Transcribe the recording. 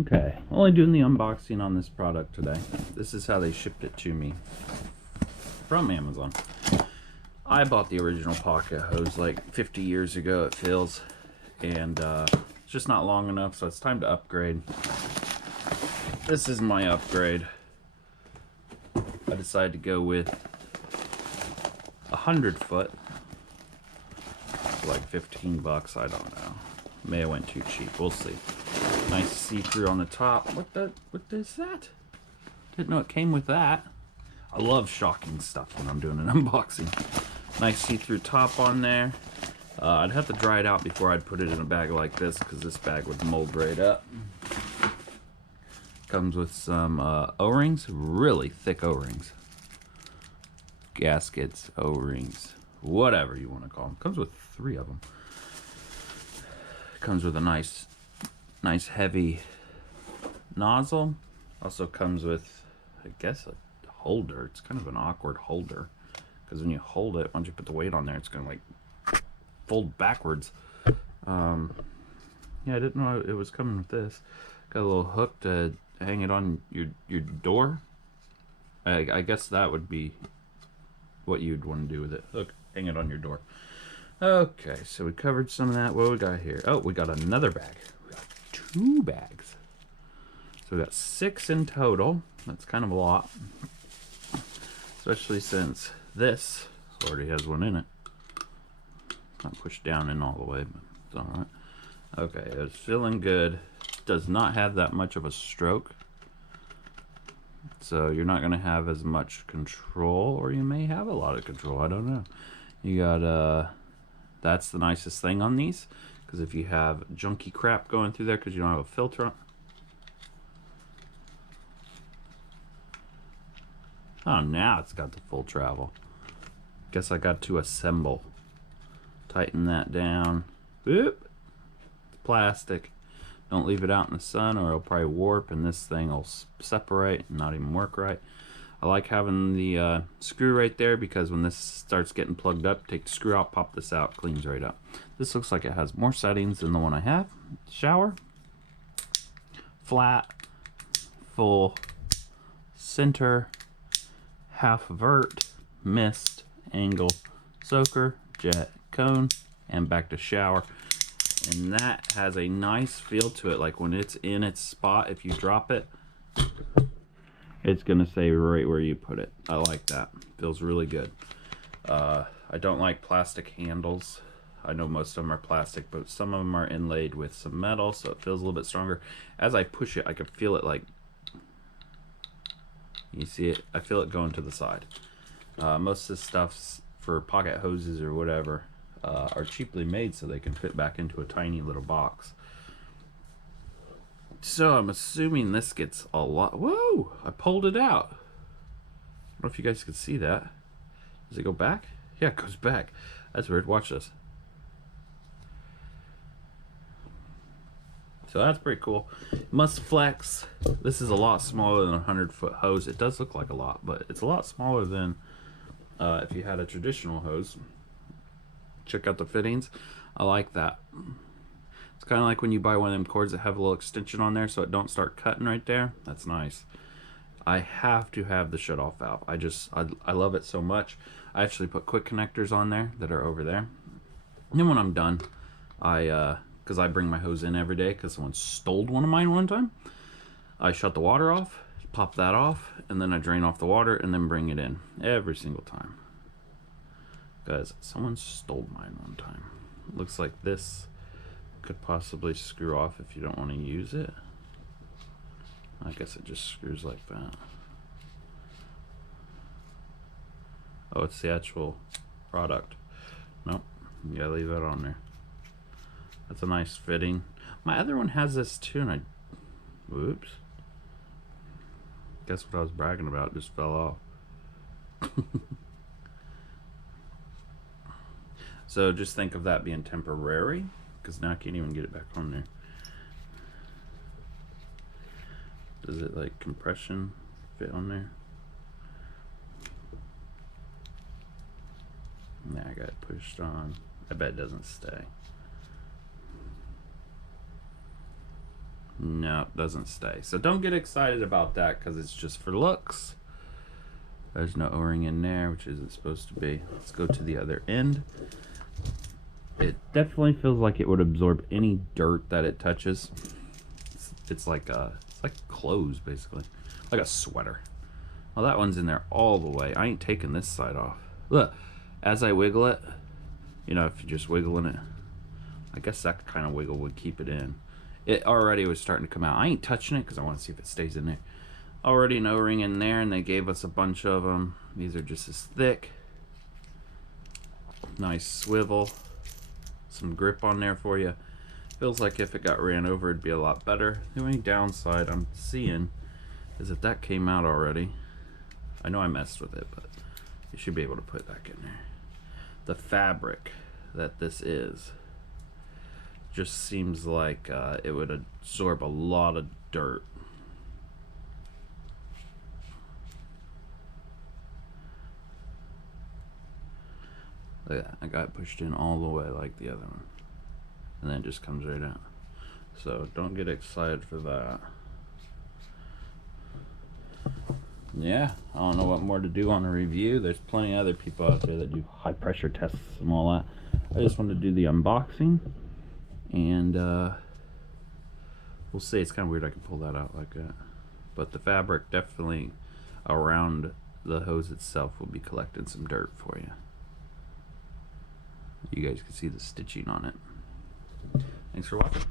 Okay, only doing the unboxing on this product today. This is how they shipped it to me from Amazon. I bought the original pocket hose like 50 years ago, it feels, and it's just not long enough, so it's time to upgrade. This is my upgrade. I decided to go with 100-foot, like 15 bucks, I don't know. May have went too cheap, we'll see. Nice see-through on the top. What is that? Didn't know it came with that. I love shocking stuff when I'm doing an unboxing. Nice see-through top on there. I'd have to dry it out before I'd put it in a bag like this, because this bag would mold right up. Comes with some O-rings, really thick O-rings. Gaskets, O-rings, whatever you want to call them. Comes with 3 of them. Comes with a nice heavy nozzle. Also comes with, I guess, a holder. It's kind of an awkward holder, because when you hold it, once you put the weight on there, it's gonna like fold backwards. Yeah, I didn't know it was coming with this. Got a little hook to hang it on your door. I guess that would be what you'd want to do with it. Hook, hang it on your door. Okay, so we covered some of that. What we got here? Oh, we got another bag. We got 2 bags. So we got 6 in total. That's kind of a lot, especially since this already has one in it. Not pushed down in all the way, but it's all right. Okay, it's feeling good. Does not have that much of a stroke, so you're not going to have as much control, or you may have a lot of control. I don't know. You got that's the nicest thing on these, because if you have junky crap going through there because you don't have a filter on. Oh, now it's got the full travel. Guess I got to assemble. Tighten that down. Boop. It's plastic. Don't leave it out in the sun or it'll probably warp and this thing will separate and not even work right. I like having the screw right there, because when this starts getting plugged up, take the screw out, pop this out, cleans right up. This looks like it has more settings than the one I have. Shower, flat, full, center, half vert, mist, angle, soaker, jet, cone, and back to shower. And that has a nice feel to it. Like when it's in its spot, if you drop it, it's gonna say right where you put it. I like that. Feels really good. I don't like plastic handles. I know most of them are plastic, but some of them are inlaid with some metal, so it feels a little bit stronger. As I push it, I can feel it, like, you see it? I feel it going to the side. Most of this stuff's for pocket hoses or whatever are cheaply made so they can fit back into a tiny little box. So I'm assuming this gets a lot. Whoa! I pulled it out. I don't know if you guys can see that. Does it go back? Yeah, it goes back. That's weird. Watch this. So that's pretty cool. Must flex. This is a lot smaller than a 100-foot hose. It does look like a lot, but it's a lot smaller than if you had a traditional hose. Check out the fittings. I like that. It's kind of like when you buy one of them cords that have a little extension on there so it don't start cutting right there. That's nice. I have to have the shut-off valve. I love it so much. I actually put quick connectors on there that are over there. And then when I'm done, because I bring my hose in every day because someone stole one of mine one time, I shut the water off, pop that off, and then I drain off the water and then bring it in every single time. Because someone stole mine one time. Looks like this could possibly screw off if you don't want to use it. I guess it just screws like that. Oh, it's the actual product. Nope, you gotta leave that on there. That's a nice fitting. My other one has this too, and whoops. Guess what I was bragging about just fell off. So just think of that being temporary, because now I can't even get it back on there. Does it like compression fit on there? Nah, I got it pushed on. I bet it doesn't stay. No, it doesn't stay. So don't get excited about that because it's just for looks. There's no O-ring in there, which isn't supposed to be. Let's go to the other end. It definitely feels like it would absorb any dirt that it touches. It's like clothes, basically, like a sweater. Well, that one's in there all the way. I ain't taking this side off. Look, as I wiggle it, you know, if you're just wiggling it, I guess that kind of wiggle would keep it in. It already was starting to come out. I ain't touching it because I want to see if it stays in there. Already an O-ring in there, and they gave us a bunch of them. These are just as thick. Nice swivel. Some grip on there for you. Feels like if it got ran over, it'd be a lot better. The only downside I'm seeing is that came out already. I know I messed with it, but you should be able to put it back in there. The fabric that this is just seems like it would absorb a lot of dirt. Look at that. I got it pushed in all the way like the other one, and then it just comes right out. So don't get excited for that. Yeah, I don't know what more to do on a review. There's plenty of other people out there that do high pressure tests and all that. I just wanted to do the unboxing, and we'll see. It's kind of weird I can pull that out like that, but the fabric definitely around the hose itself will be collecting some dirt for you. You guys can see the stitching on it. Thanks for watching.